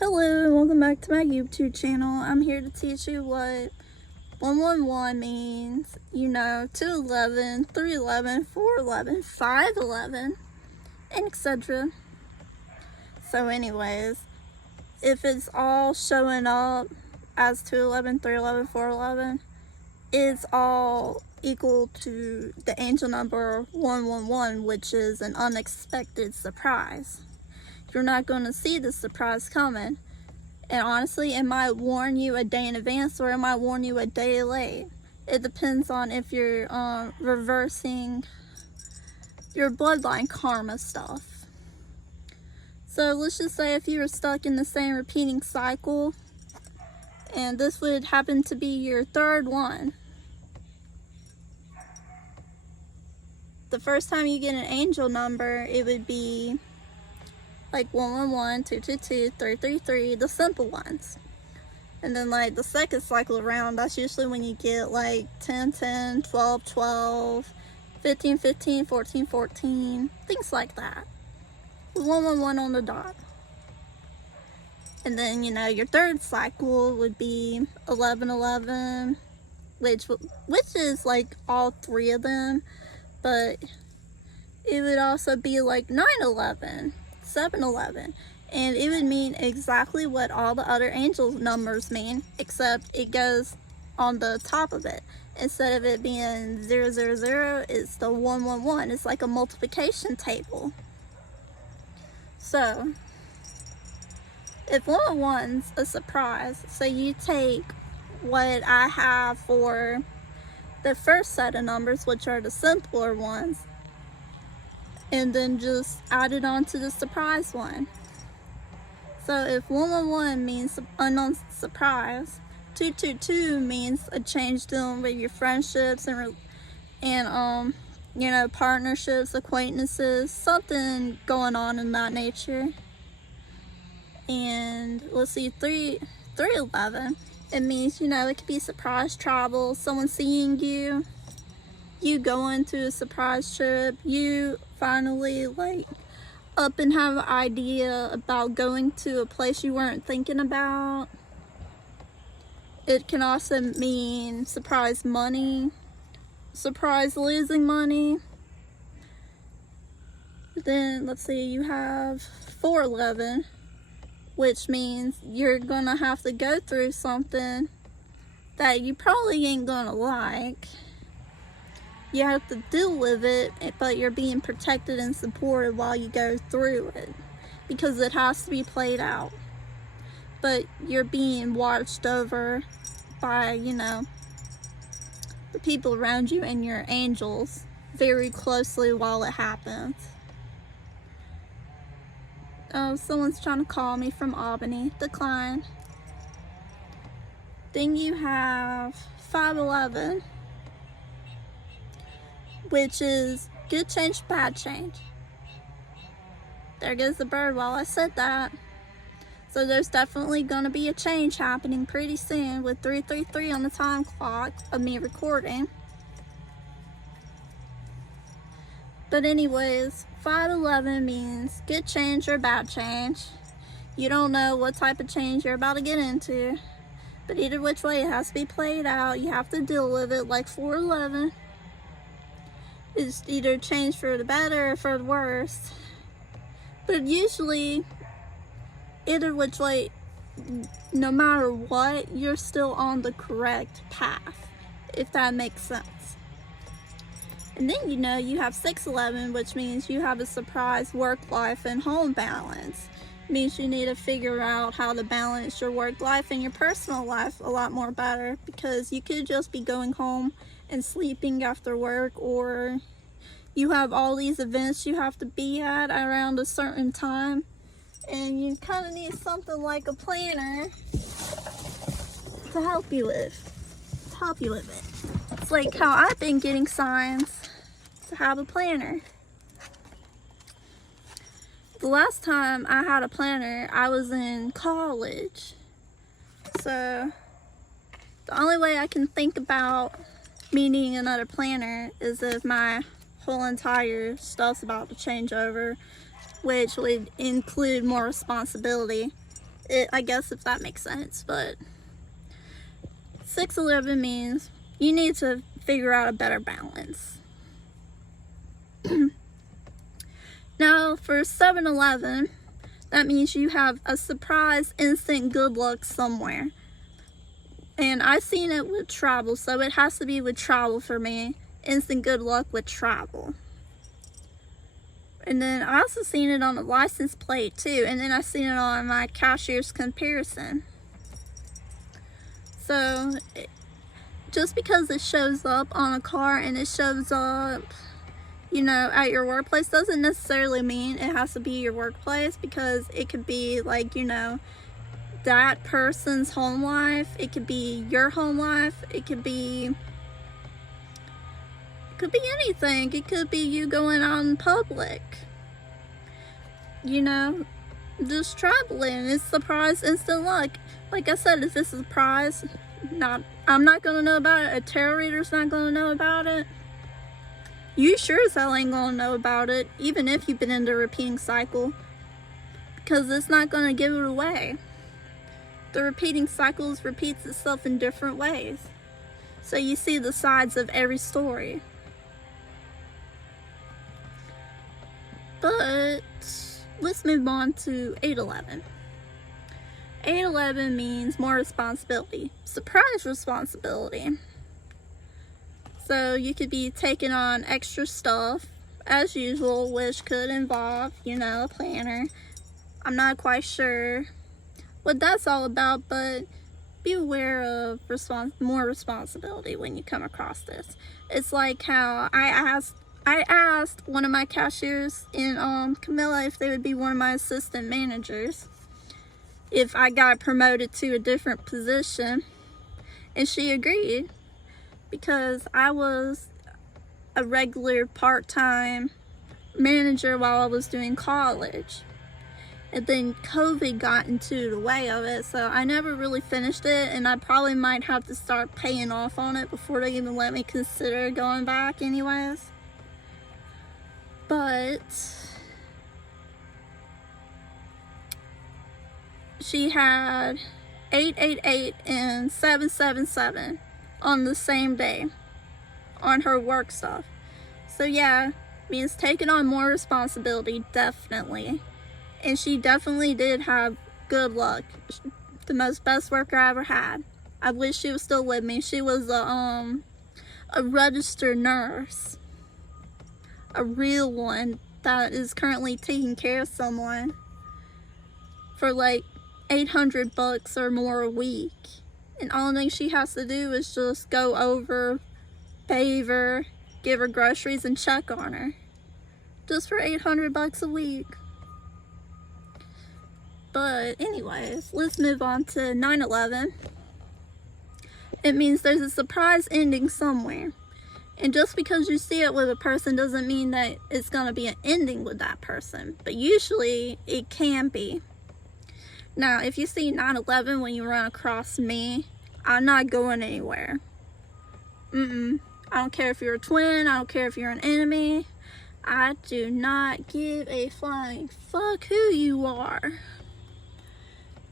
Hello and welcome back to my YouTube channel. I'm here to teach you what 111 means, 211, 311, 411, 511, and etc. So anyways, if it's all showing up as 211, 311, 411, it's all equal to the angel number 111, which is an unexpected surprise. You're not going to see the surprise coming. And honestly, it might warn you a day in advance or it might warn you a day late. It depends on if you're reversing your bloodline karma stuff. So let's just say if you were stuck in the same repeating cycle, and this would happen to be your third one. The first time you get an angel number, it would be like 111, 222, 333, the simple ones. And then like the second cycle around, that's usually when you get like 10, 10, 12, 12, 15, 15, 14, 14, things like that. 111 on the dot. And then, your third cycle would be 11, 11, which is like all three of them, but it would also be like 9, 11. 7-Eleven, and it would mean exactly what all the other angel numbers mean, except it goes on the top of it. Instead of it being 000, it's the 111. It's like a multiplication table. So if 111's a surprise, so you take what I have for the first set of numbers, which are the simpler ones, and then just add it on to the surprise one. So if 111 means unknown surprise, 222 means a change dealing with your friendships and partnerships, acquaintances, something going on in that nature. And let's see, 311, it means, it could be surprise travel, someone seeing you going to a surprise trip, you finally up and have an idea about going to a place you weren't thinking about. It can also mean surprise money, surprise losing money. Then let's see, you have 411, which means you're gonna have to go through something that you probably ain't gonna like. You have to deal with it, but you're being protected and supported while you go through it, because it has to be played out. But you're being watched over by, the people around you and your angels very closely while it happens. Oh, someone's trying to call me from Albany. Decline. Then you have 511. Which is good change, bad change. There goes the bird while I said that. So there's definitely going to be a change happening pretty soon with 333 on the time clock of me recording. But anyways, 511 means good change or bad change. You don't know what type of change you're about to get into. But either which way, it has to be played out. You have to deal with it like 411. It's either change for the better or for the worse. But usually, either which way, no matter what, you're still on the correct path, if that makes sense. And then you have 611, which means you have a surprise work life and home balance. It means you need to figure out how to balance your work life and your personal life a lot more better, because you could just be going home and sleeping after work, or you have all these events you have to be at around a certain time, and you kind of need something like a planner to help you with it. It's like how I've been getting signs to have a planner. The last time I had a planner, I was in college. So the only way I can think about me needing another planner is if my whole entire stuff's about to change over, which would include more responsibility. I guess, if that makes sense. But 611 means you need to figure out a better balance. Now for 711, that means you have a surprise instant good luck somewhere. And I've seen it with travel, so it has to be with travel for me. Instant good luck with travel. And then I also seen it on the license plate too, and then I seen it on my cashier's comparison. So just because it shows up on a car and it shows up, you know, at your workplace doesn't necessarily mean it has to be your workplace, because it could be like, you know, that person's home life, it could be your home life, it could be anything. It could be you going out in public, you know, just traveling. It's surprise instant luck. Like I said, if it's a surprise, I'm not gonna know about it. A tarot reader's not gonna know about it. You sure as hell ain't gonna know about it, even if you've been in the repeating cycle, because it's not gonna give it away. The repeating cycles repeats itself in different ways, so you see the sides of every story. But let's move on to 811. 811 means more responsibility. Surprise responsibility. So you could be taking on extra stuff as usual, which could involve, you know, a planner. I'm not quite sure what that's all about, but be aware of more responsibility when you come across this. It's like how I asked one of my cashiers in Camilla if they would be one of my assistant managers if I got promoted to a different position, and she agreed, because I was a regular part-time manager while I was doing college, and then COVID got into the way of it, so I never really finished it, and I probably might have to start paying off on it before they even let me consider going back anyways. But she had 888 and 777 on the same day on her work stuff. So yeah, means taking on more responsibility, definitely. And she definitely did have good luck. The most best worker I ever had. I wish she was still with me. She was a registered nurse. A real one that is currently taking care of someone for like $800 or more a week. And all the thing she has to do is just go over, bathe her, give her groceries, and check on her. Just for $800 a week. But anyways, let's move on to 9/11. It means there's a surprise ending somewhere. And just because you see it with a person doesn't mean that it's going to be an ending with that person. But usually it can be. Now, if you see 9/11 when you run across me, I'm not going anywhere. I don't care if you're a twin. I don't care if you're an enemy. I do not give a flying fuck who you are.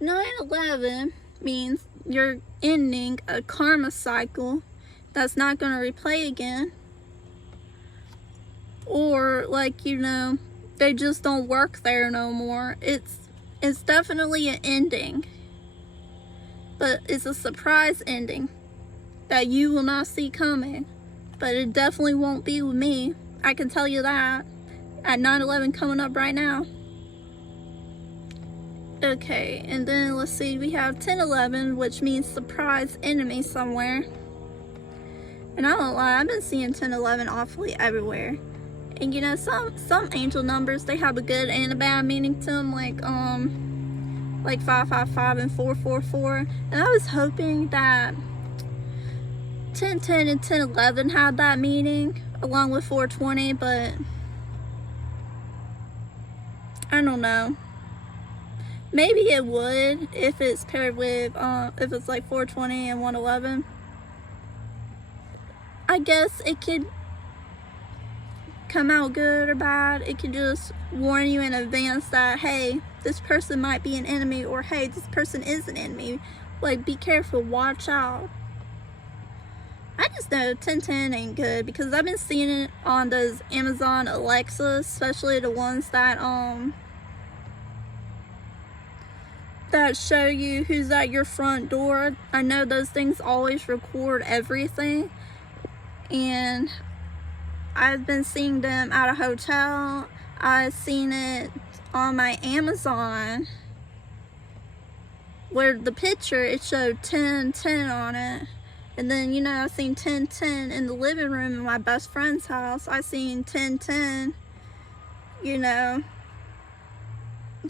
9/11 means you're ending a karma cycle that's not going to replay again, or like, you know, they just don't work there no more. It's definitely an ending, but it's a surprise ending that you will not see coming. But it definitely won't be with me, I can tell you that. At 9/11 coming up right now. Okay, and then let's see, we have 10/11, which means surprise enemy somewhere. And I don't lie, I've been seeing 10/11 awfully everywhere. And you know, some angel numbers, they have a good and a bad meaning to them, like 555 and 444. And I was hoping that 1010 and 1011 had that meaning, along with 420, but I don't know. Maybe it would if it's paired with, if it's like 420 and 111. I guess it could come out good or bad. It could just warn you in advance that, hey, this person might be an enemy, or hey, this person is an enemy. Like, be careful, watch out. I just know 1010 ain't good because I've been seeing it on those Amazon Alexas, especially the ones that show you who's at your front door. I know those things always record everything, and I've been seeing them at a hotel. I've seen it on my Amazon where the picture, it showed 1010 on it. And then, you know, I seen 1010 in the living room in my best friend's house. I seen 1010, you know,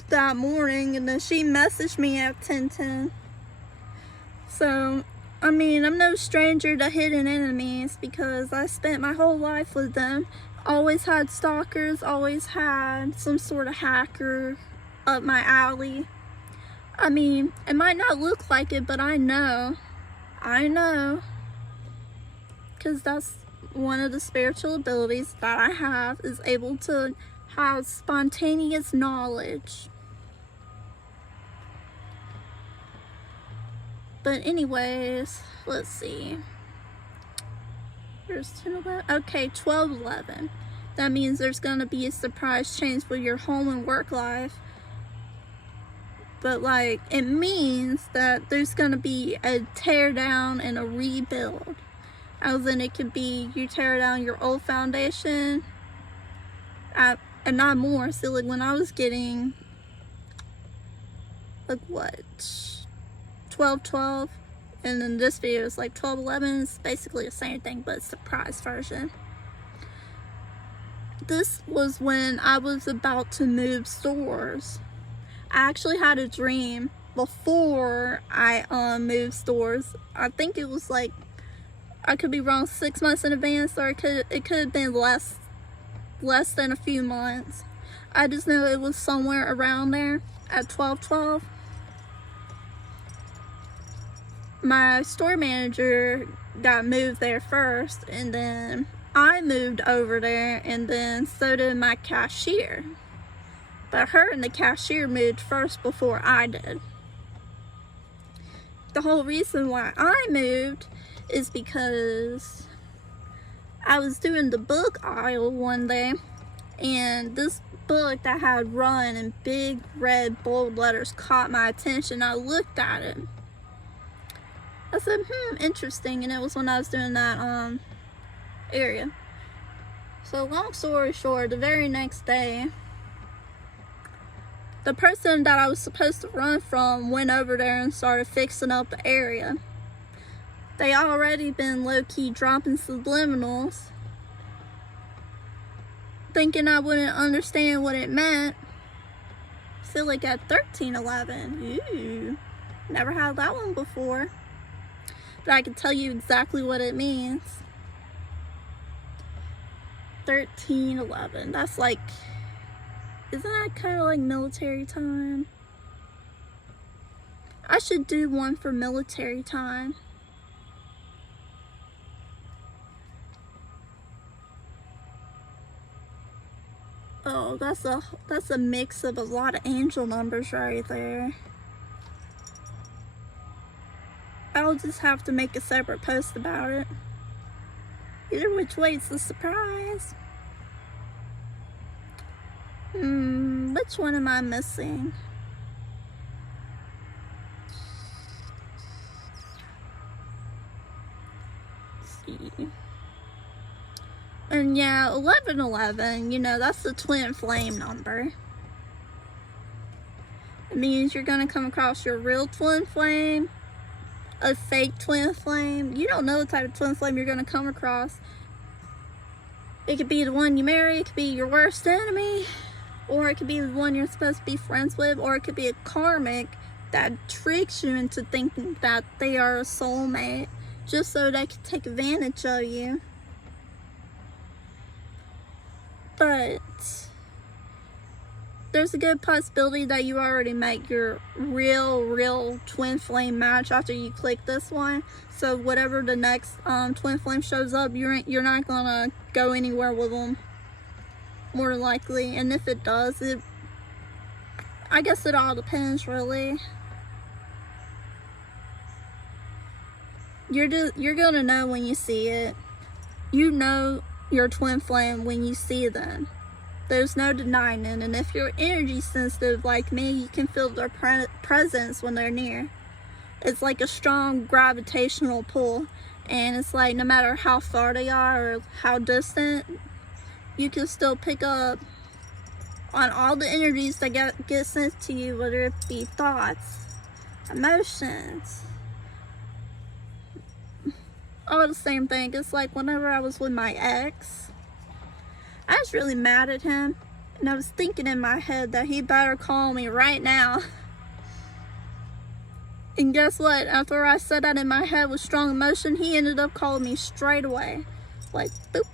that morning, and then she messaged me at 1010. So, I mean, I'm no stranger to hidden enemies because I spent my whole life with them. Always had stalkers, always had some sort of hacker up my alley. I mean, it might not look like it, but I know, because that's one of the spiritual abilities that I have, is able to have spontaneous knowledge. But anyways, let's see. There's 10-11. Okay, 12-11. That means there's going to be a surprise change for your home and work life. But like, it means that there's going to be a tear down and a rebuild. As in, it could be you tear down your old foundation, and not more. So like when I was getting, like what, 12-12, and then this video is like 12-11. It's basically the same thing, but surprise version. This was when I was about to move stores. I actually had a dream before I moved stores. I think it was like, I could be wrong, 6 months in advance, or it could have been less than a few months. I just know it was somewhere around there at 12-12. My store manager got moved there first, and then I moved over there, and then so did my cashier. But her and the cashier moved first before I did. The whole reason why I moved is because I was doing the book aisle one day, and this book that had run in big red bold letters caught my attention. I looked at it. I said, interesting, and it was when I was doing that area. So long story short, the very next day, the person that I was supposed to run from went over there and started fixing up the area. They already been low-key dropping subliminals, thinking I wouldn't understand what it meant. Feel like at 13-11. Ooh, never had that one before. But I can tell you exactly what it means. 13-11. That's like, isn't that kind of like military time? I should do one for military time. Oh, that's a mix of a lot of angel numbers right there. I'll just have to make a separate post about it. Either which way, it's a surprise. Which one am I missing? Let's see. And yeah, 11-11, you know, that's the twin flame number. It means you're gonna come across your real twin flame, a fake twin flame. You don't know the type of twin flame you're gonna come across. It could be the one you marry, it could be your worst enemy, or it could be the one you're supposed to be friends with, or it could be a karmic that tricks you into thinking that they are a soulmate just so they can take advantage of you. But there's a good possibility that you already met your real twin flame match after you click this one. So whatever the next twin flame shows up, you're not gonna go anywhere with them, more likely. And if it does, I guess it all depends, really. You're gonna know when you see it. You know your twin flame when you see them. There's no denying it. And if you're energy sensitive like me, you can feel their presence when they're near. It's like a strong gravitational pull, and it's like no matter how far they are or how distant, you can still pick up on all the energies that get sent to you, whether it be thoughts, emotions, all the same thing. It's like whenever I was with my ex, I was really mad at him, and I was thinking in my head that he better call me right now. And guess what? After I said that in my head with strong emotion, he ended up calling me straight away. Like, boop.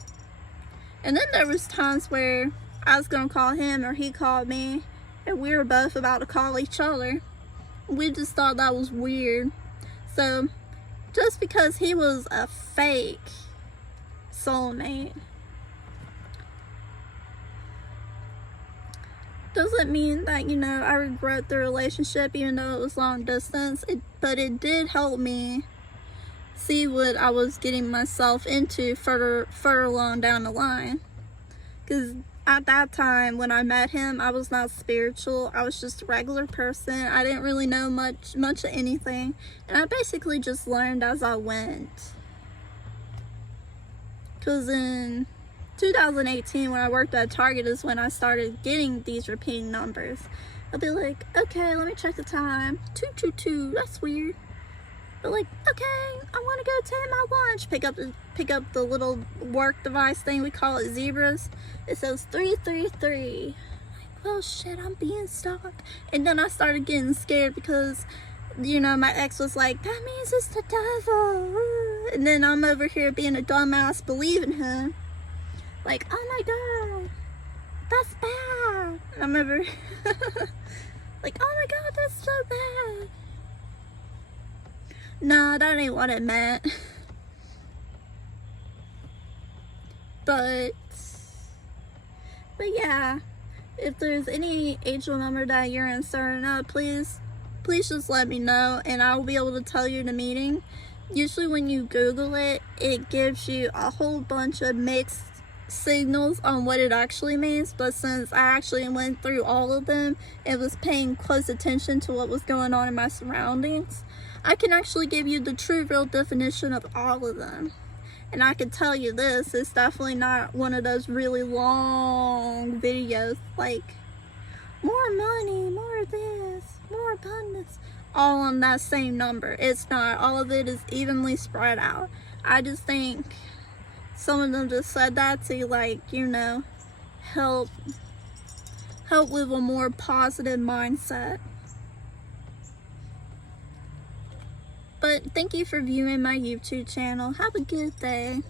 And then there was times where I was gonna call him or he called me, and we were both about to call each other. We just thought that was weird. So, just because he was a fake soulmate doesn't mean that, you know, I regret the relationship even though it was long distance. But it did help me see what I was getting myself into further along down the line. Because at that time when I met him, I was not spiritual. I was just a regular person. I didn't really know much of anything. And I basically just learned as I went. Because in 2018, when I worked at Target, is when I started getting these repeating numbers. I'll be like, okay, let me check the time. 222, that's weird. But like, okay, I want to go take my lunch. Pick up the little work device thing, we call it zebras. It says 333. Like, well, shit, I'm being stalked. And then I started getting scared because, you know, my ex was like, that means it's the devil. And then I'm over here being a dumbass believing him. Like, oh my god, that's bad. I'm over like, oh my god, that's so bad. Nah, that ain't what it meant. But yeah, if there's any angel number that you're uncertain of, please just let me know, and I will be able to tell you in a meeting. Usually when you Google it, it gives you a whole bunch of mixed signals on what it actually means, but since I actually went through all of them and was paying close attention to what was going on in my surroundings, I can actually give you the true real definition of all of them. And I can tell you this, it's definitely not one of those really long videos like more money, more this, more abundance, all on that same number. It's not. All of it is evenly spread out. I just think some of them just said that to, like, you know, help with a more positive mindset. But thank you for viewing my YouTube channel. Have a good day.